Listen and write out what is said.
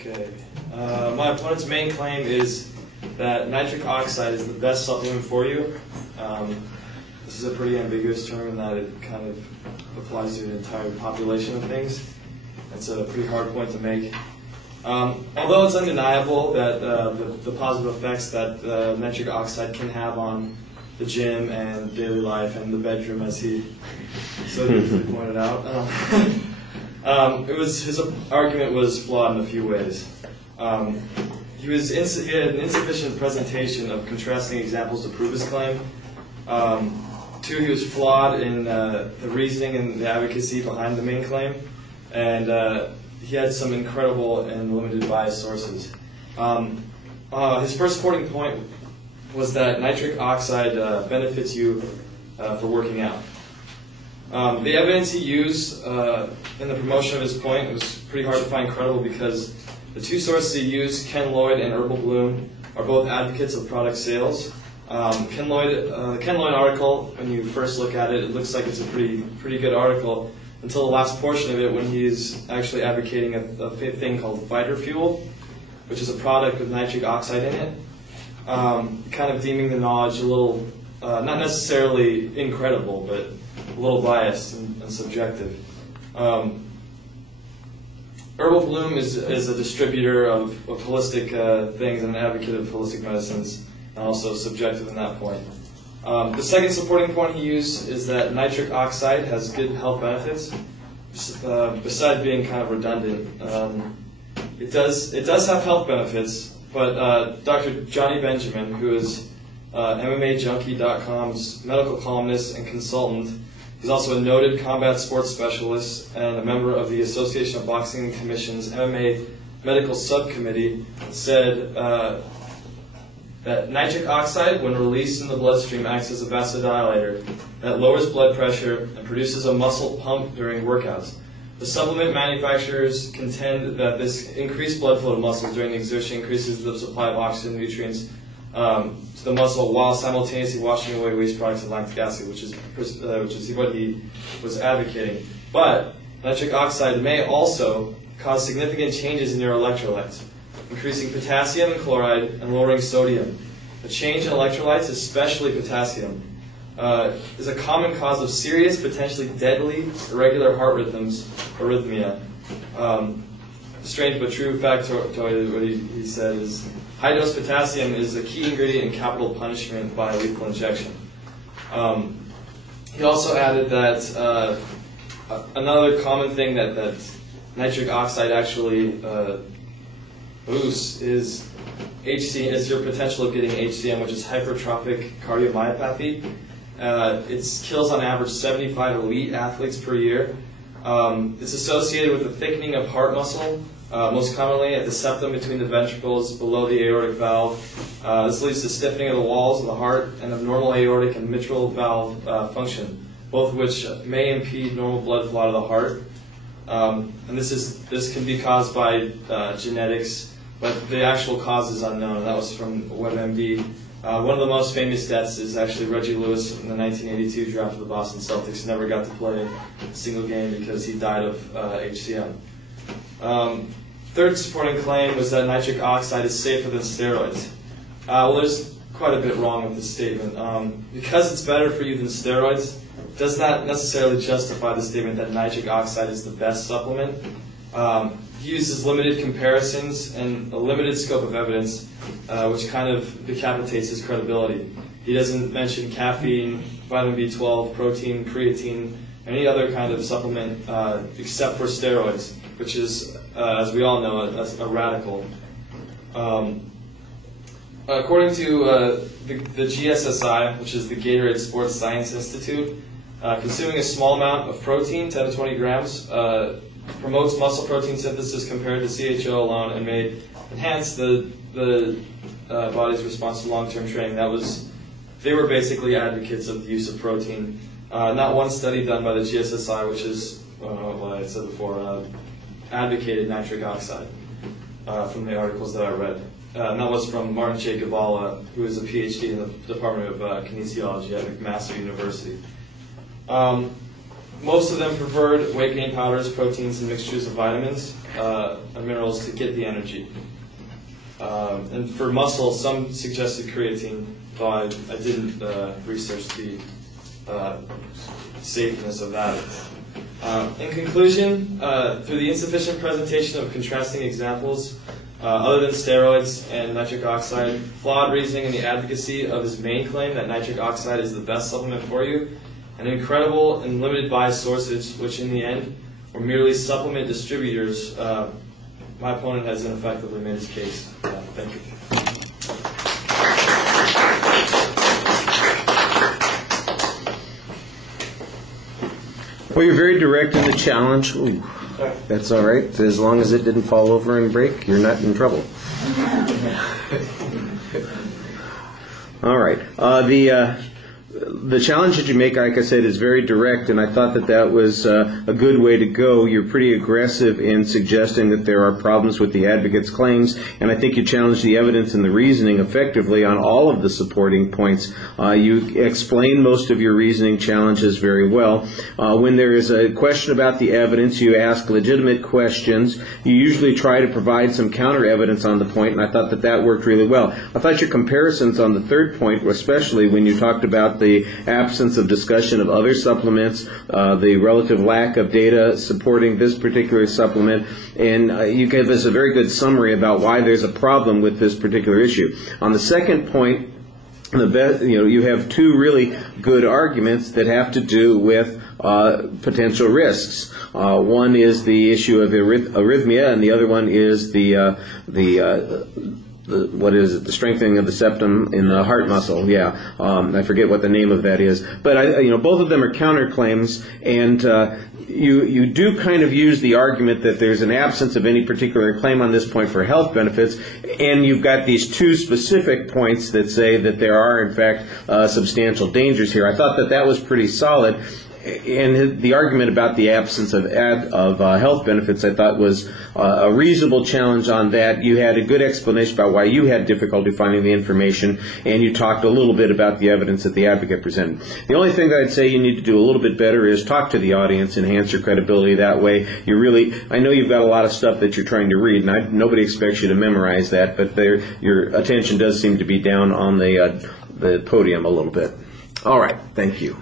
Okay. My opponent's main claim is that nitric oxide is the best supplement for you. This is a pretty ambiguous term in that it kind of applies to an entire population of things. It's a pretty hard point to make. Although it's undeniable that the positive effects that nitric oxide can have on the gym and daily life and the bedroom, as he so beautifully pointed out, his argument was flawed in a few ways. He had an insufficient presentation of contrasting examples to prove his claim. Two, he was flawed in the reasoning and the advocacy behind the main claim, and he had some incredible and limited bias sources. His first supporting point was that nitric oxide benefits you for working out. The evidence he used in the promotion of his point was pretty hard to find credible because the two sources he used, Ken Lloyd and Herbal Bloom, are both advocates of product sales. The Ken Lloyd article, when you first look at it, it looks like it's a pretty good article until the last portion of it when he's actually advocating a thing called fighter fuel, which is a product with nitric oxide in it, kind of deeming the knowledge a little, not necessarily incredible, but a little biased and subjective. Herbal Bloom is a distributor of holistic things and an advocate of holistic medicines, and also subjective in that point. The second supporting point he used is that nitric oxide has good health benefits, besides being kind of redundant. It does have health benefits, but Dr. Johnny Benjamin, who is MMAJunkie.com's medical columnist and consultant, he's also a noted combat sports specialist and a member of the Association of Boxing Commission's MMA Medical Subcommittee, said that nitric oxide, when released in the bloodstream, acts as a vasodilator that lowers blood pressure and produces a muscle pump during workouts. The supplement manufacturers contend that this increased blood flow to muscles during exertion increases the supply of oxygen and nutrients to the muscle while simultaneously washing away waste products and lactic acid, which is what he was advocating. But nitric oxide may also cause significant changes in your electrolytes, increasing potassium and chloride and lowering sodium. A change in electrolytes, especially potassium, is a common cause of serious, potentially deadly, irregular heart rhythms, arrhythmia. Strange but true factoid, what he said is, high-dose potassium is a key ingredient in capital punishment by lethal injection. He also added that another common thing that nitric oxide actually boosts is your potential of getting HCM, which is hypertrophic cardiomyopathy. It kills on average 75 elite athletes per year. It's associated with the thickening of heart muscle, most commonly at the septum between the ventricles below the aortic valve. This leads to stiffening of the walls of the heart and of normal aortic and mitral valve function, both of which may impede normal blood flow to the heart. And this can be caused by genetics, but the actual cause is unknown. That was from WebMD. One of the most famous deaths is actually Reggie Lewis in the 1982 draft of the Boston Celtics. He never got to play a single game because he died of HCM. Third supporting claim was that nitric oxide is safer than steroids. Well, there's quite a bit wrong with this statement. Because it's better for you than steroids does not necessarily justify the statement that nitric oxide is the best supplement. He uses limited comparisons and a limited scope of evidence, which kind of decapitates his credibility. He doesn't mention caffeine, vitamin B12, protein, creatine, any other kind of supplement except for steroids, which is, as we all know, a radical. According to the GSSI, which is the Gatorade Sports Science Institute, consuming a small amount of protein, 10 to 20 grams, promotes muscle protein synthesis compared to CHO alone and may enhance the body's response to long-term training. They were basically advocates of the use of protein. Not one study done by the GSSI, which is what I said before, advocated nitric oxide from the articles that I read. And that was from Martin J. Gabala, who is a PhD in the Department of Kinesiology at McMaster University. most of them preferred weight gain powders, proteins, and mixtures of vitamins and minerals to get the energy. And for muscle, some suggested creatine, though I didn't research the safeness of that. In conclusion, through the insufficient presentation of contrasting examples, other than steroids and nitric oxide, flawed reasoning in the advocacy of his main claim that nitric oxide is the best supplement for you, and incredible and limited bias sources, which in the end were merely supplement distributors, my opponent has ineffectively made his case. Thank you. Well, you're very direct in the challenge. Ooh, that's all right. As long as it didn't fall over and break, you're not in trouble. All right. The challenge that you make, like I said, is very direct, and I thought that that was a good way to go. You're pretty aggressive in suggesting that there are problems with the advocate's claims, and I think you challenge the evidence and the reasoning effectively on all of the supporting points. You explain most of your reasoning challenges very well. When there is a question about the evidence, you ask legitimate questions. You usually try to provide some counter evidence on the point, and I thought that that worked really well. I thought your comparisons on the third point, especially when you talked about the absence of discussion of other supplements, the relative lack of data supporting this particular supplement, and you gave us a very good summary about why there's a problem with this particular issue. On the second point, you have two really good arguments that have to do with potential risks. One is the issue of arrhythmia, and the other one is the strengthening of the septum in the heart muscle. Yeah, I forget what the name of that is, but both of them are counterclaims, and you do kind of use the argument that there's an absence of any particular claim on this point for health benefits, and you've got these two specific points that say that there are in fact substantial dangers here. I thought that that was pretty solid. And the argument about the absence of health benefits, I thought, was a reasonable challenge on that. You had a good explanation about why you had difficulty finding the information, and you talked a little bit about the evidence that the advocate presented. The only thing that I'd say you need to do a little bit better is talk to the audience, enhance your credibility that way. I know you've got a lot of stuff that you're trying to read, and nobody expects you to memorize that, but your attention does seem to be down on the podium a little bit. All right, thank you.